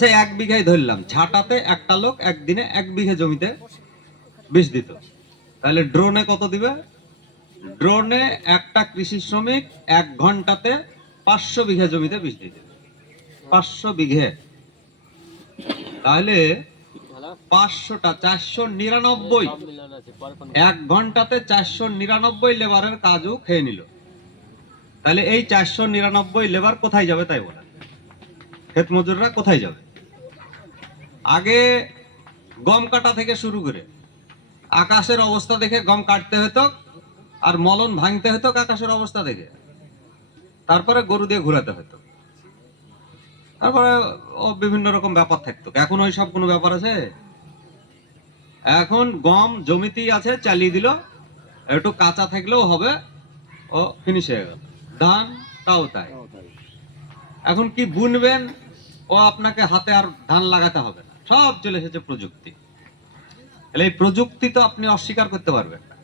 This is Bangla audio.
এক বিঘাই ধরলাম, ঝাঁটাতে একটা লোক একদিনে 1 বিঘে জমিতে বিষ দিত, তাহলে ড্রোনে কত দিবে? ড্রোনে একটা কৃষি শ্রমিক 1 ঘন্টাতে 500 বিঘা জমিতে বিষ দিতে, 500 বিঘে, তাহলে 500টা 499, 1 ঘন্টাতে 499 লেবারের কাজও খেয়ে নিল। তাহলে এই 499 লেবার কোথায় যাবে তাই বলেন? ক্ষেত মজুররা কোথায় যাবে? আগে গম কাটা থেকে শুরু করে আকাশের অবস্থা দেখে গম কাটতে হতো, আর মলন ভাঙতে হতো আকাশের অবস্থা দেখে, তারপরে গরু দিয়ে ঘুরাতে হতো, তারপরে ও বিভিন্ন রকম ব্যাপার থাকতো। এখন ওই সব কোনো ব্যাপার আছে? এখন গম জমিতেই আছে, চালিয়ে দিল, একটু কাঁচা থাকলেও হবে, ও ফিনিশ হয়ে গেল। ধান তাও তাই। এখন কি বুনবেন, ও আপনাকে হাতে আর ধান লাগাতে হবে না, সব চলে এসেছে প্রযুক্তি। তাহলে এই প্রযুক্তি তো আপনি অস্বীকার করতে পারবেন না।